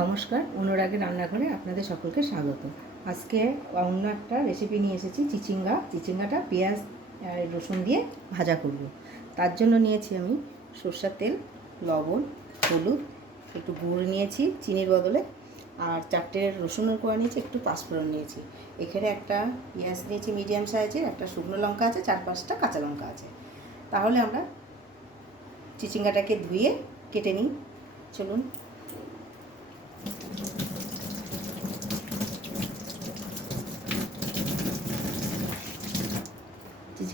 নমস্কার, অনুরাগের রান্নাঘরে আপনাদের সকলকে স্বাগত। আজকে অন্য একটা রেসিপি নিয়ে এসেছি, চিচিঙ্গা। চিচিঙ্গাটা পেঁয়াজ রসুন দিয়ে ভাজা করব। তার জন্য নিয়েছি আমি সর্ষের তেল, লবণ, হলুদ, একটু গুড় নিয়েছি চিনির বদলে, আর চারটে রসুনের কোয়া নিয়েছি, একটু পাঁচফোড়ন নিয়েছি। এখানে একটা পেঁয়াজ নিয়েছি মিডিয়াম সাইজের একটা শুকনো লঙ্কা আছে, চার পাঁচটা কাঁচা লঙ্কা আছে। তাহলে আমরা চিচিঙ্গাটাকে ধুয়ে কেটে নিই। চলুন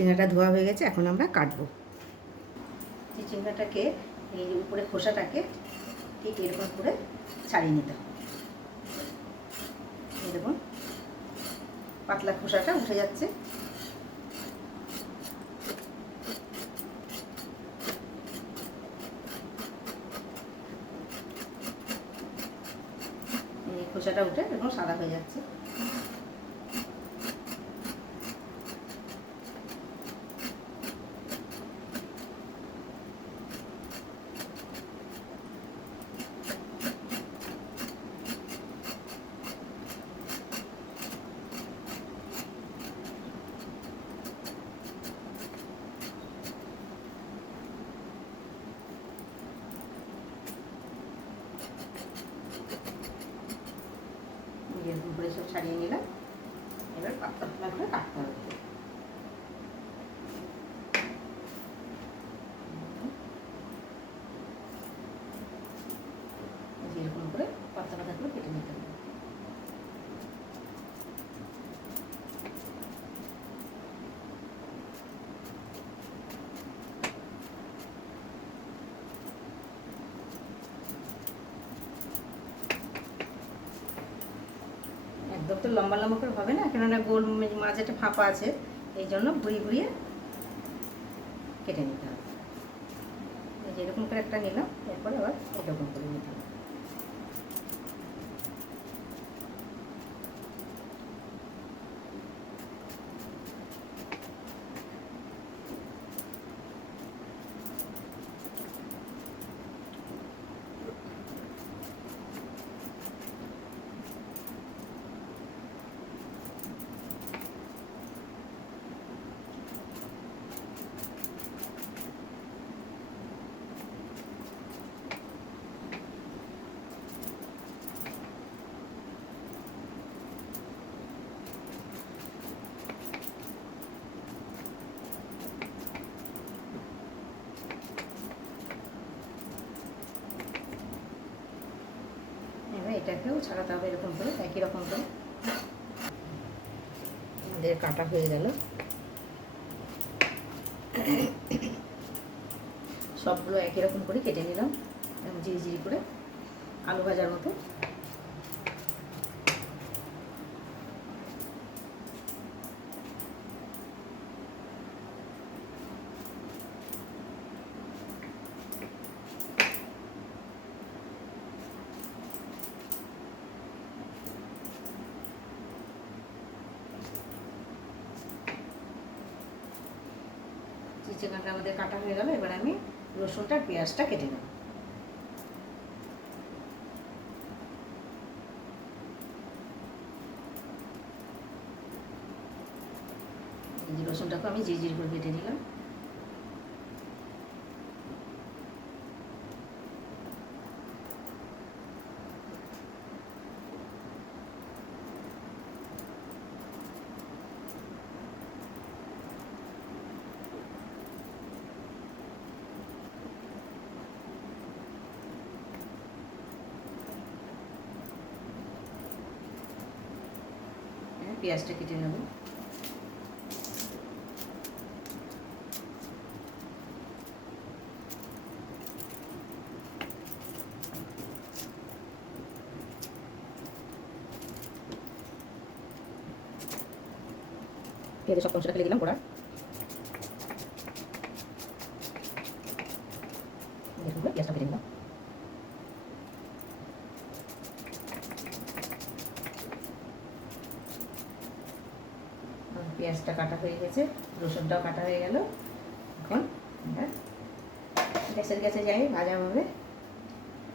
চিচিঙ্গাটা ধোয়া হয়ে গেছে, এখন আমরা কাটবো। চিচিঙ্গাটাকে এই উপরে খোসাটাকে ঠিক এরকম করে ছাড়িয়ে নিতে হবে। দেখুন, পাতলা খোসাটা উঠে যাচ্ছে। খোসাটা উঠে এরকম সাদা হয়ে যাচ্ছে এরকম করে সব ছাড়িয়ে নিলাম এবার পাতলা পাতলা করে কাটতে হবে এই যে এরকম করে পাতলা পাতলা করে কেটে নিতে হবে একদম তো লম্বা লম্বা করে হবে না? কেননা গোল মাঝেটা একটা ফাঁপা আছে, এই জন্য ঘুরিয়ে ঘুরিয়ে কেটে নিতে হবে। যেরকম করে একটা নিলাম, এরপরে আবার এরকম করে নিতে হবে এবার এটাকেও ছাড়াতে হবে এরকম করে, একই রকম করে। আমাদের কাটা হয়ে গেল। সবগুলো একই রকম করে কেটে নিলাম জিরি করে আলু ভাজার মতো। চিচিঙ্গাটা আমাদের কাটা হয়ে গেল, এবার আমি রসুনটা পেঁয়াজটা কেটে নেব। রসুনটাকে আমি জিজির জিরি করে কেটে নিলাম হ্যাঁ, পেঁয়াজটা কেটে নেব। পেঁয়াজের সব অংশটা ফেলে দিলাম গোড়া এরকম করে পেঁয়াজটা কেটে নিলাম পেঁয়াজটা কাটা হয়ে গেছে, রসুনটাও কাটা হয়ে গেল। এখন আমরা গ্যাসের কাছে যাই, ভাজা হবে।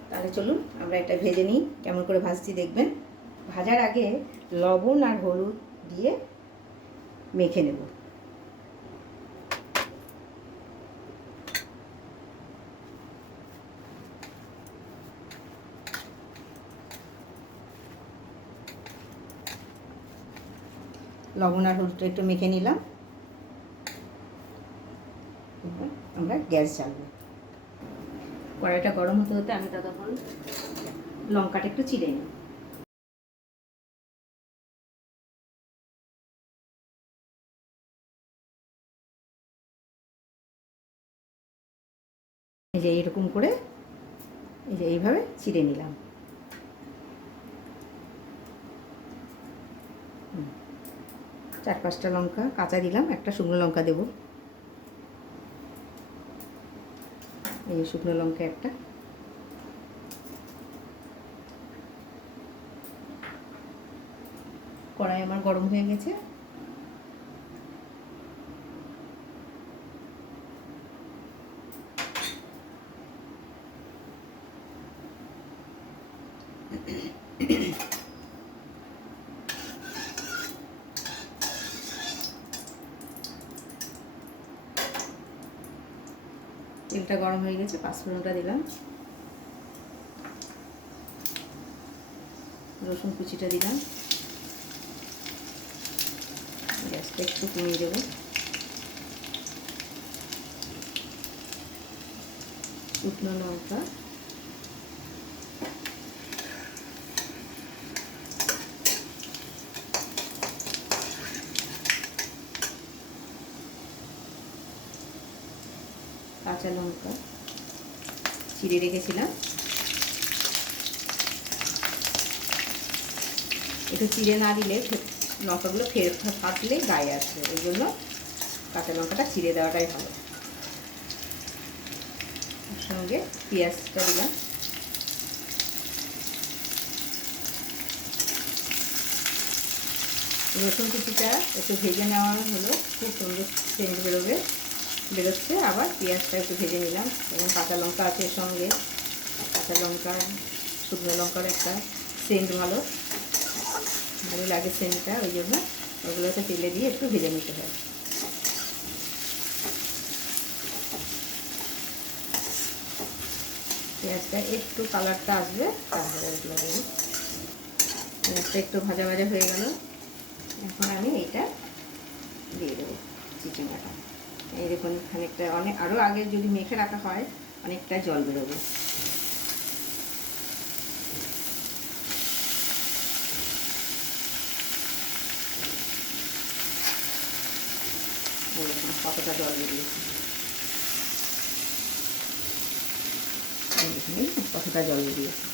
তাহলে তাহলে চলুন, আমরা এটা ভেজে নিই, কেমন করে ভাজছি দেখবেন। ভাজার আগে লবণ আর হলুদ দিয়ে মেখে নেব। লবণ আর হলুদটা একটু মেখে নিলাম। আমরা গ্যাস জ্বালবো। কড়াইটা গরম হতে হতে আমি ততক্ষণ লঙ্কাটা একটু চিড়ে নিই। এই যে এরকম করে এই যে এইভাবে চিড়ে নিলাম। চার পাঁচটা লঙ্কা কাঁচা দিলাম, একটা শুকনো লঙ্কা দেবো। এই শুকনো লঙ্কা একটা। কড়াই আমার গরম হয়ে গেছে। তেলটা গরম হয়ে গেছে পাঁচ পাঁচফোড়নটা দিলাম। রসুন কুচিটা দিলাম। গ্যাসটা একটু কমিয়ে দেবো। শুকনো লঙ্কা কাঁচা লঙ্কা চিড়ে রেখেছিলাম। একটু চিড়ে না দিলে লঙ্কাগুলো ফের ফাটলে গায়ে আসবে। ওই জন্য কাঁচা লঙ্কাটা চিড়ে দেওয়াটাই ভালো। সঙ্গে পেঁয়াজটা দিলাম। রসুন কুচিটা একটু ভেজে নেওয়া হলো। খুব সুন্দর সেন্ট বেরোবে। বেরোচ্ছে, আবার পেঁয়াজটা একটু ভেজে নিলাম। এবং কাঁচা লঙ্কা আছে সঙ্গে। কাঁচা লঙ্কা, শুকনো লঙ্কার একটা সেন্ট ভালো। ভালো লাগে সেন্টটা ওই জন্য ওগুলোতে তেলে দিয়ে একটু ভেজে নিতে হয়। পেঁয়াজটা একটু কালারটা আসবে, তারপরে ওগুলো দেবো। পেঁয়াজটা একটু ভাজা ভাজা হয়ে গেল। এখন আমি এইটা দিয়ে দেবো, চিচিঙ্গাটা। এই দেখুন, খানিকটা, অনেক আরও আগে যদি মেখে রাখা হয়, অনেকটা জল বেরোবে। কতটা জল বেরিয়েছে। কতটা জল বেরিয়েছে।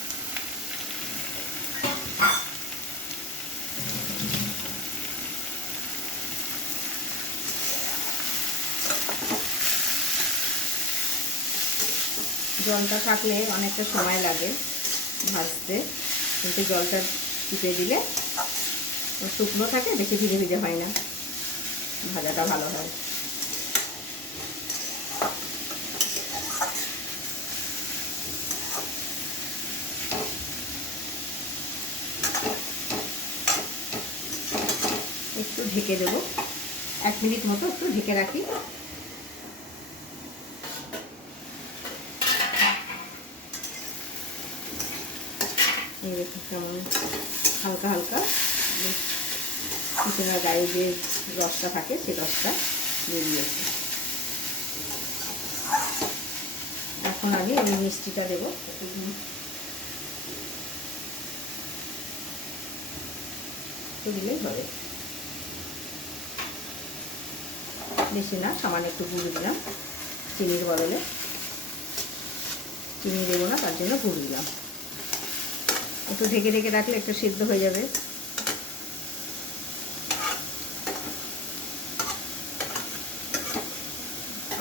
জলটা থাকলে অনেকটা সময় লাগে ভাজতে। কিন্তু জলটা চিপে দিলে শুকনো থাকে, বেশি ভিজে ভিজে হয় না। ভাজাটা ভালো হয়। একটু ঢেকে দেবো। এক মিনিট মতো একটু ঢেকে রাখি। এই দেখুন কেমন হালকা হালকা। চিকেনের গায়ে যে রসটা থাকে সেই রসটা বেরিয়েছে এখন আমি ওই মিষ্টিটা দেবো। দিলেই হবে। বেশি না, সামান্য একটু গুঁড়ো দিলাম। চিনির বদলে। চিনি দেবো না, তার জন্য গুঁড়ো দিলাম। একটু ঢেকে ঢেকে রাখলে একটু সিদ্ধ হয়ে যাবে।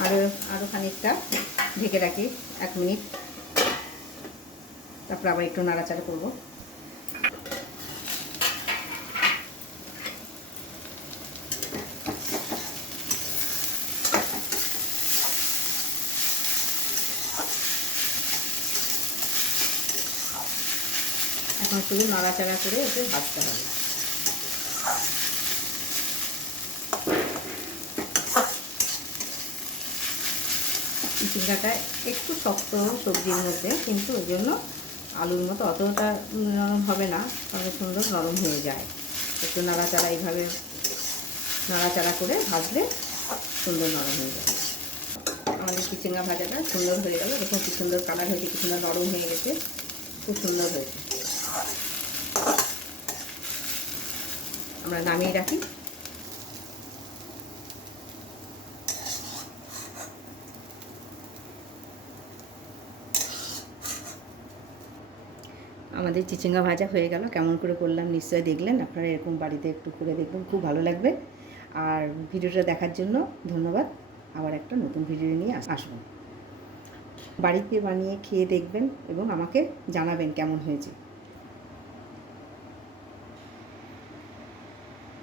আরও আরও খানিকটা ঢেকে রাখি, এক মিনিট। তারপর আবার একটু নাড়াচাড়া করব। শুধু নাড়াচাড়া করে এতে ভাজতে হবে। চিচিঙ্গাটা একটু শক্ত সবজির মধ্যে, কিন্তু ওই জন্য আলুর মতো অতটা নরম হবে না, তবে সুন্দর নরম হয়ে যায়। একটু নাড়াচাড়া এইভাবে নাড়াচাড়া করে ভাজলে সুন্দর নরম হয়ে যাবে আমাদের চিচিঙ্গা ভাজাটা সুন্দর হয়ে গেল, দেখুন কি সুন্দর কালার হয়েছে, কি সুন্দর নরম হয়ে গেছে, খুব সুন্দর হয়েছে। আমরা নামিয়ে রাখি। আমাদের চিচিঙ্গা ভাজা হয়ে গেল। কেমন করে করলাম নিশ্চয়ই দেখলেন। আপনারা এরকম বাড়িতে একটু করে দেখবেন, খুব ভালো লাগবে। আর ভিডিওটা দেখার জন্য ধন্যবাদ। আবার একটা নতুন ভিডিও নিয়ে আস- আসব। বাড়িতে বানিয়ে খেয়ে দেখবেন এবং আমাকে জানাবেন কেমন হয়েছে।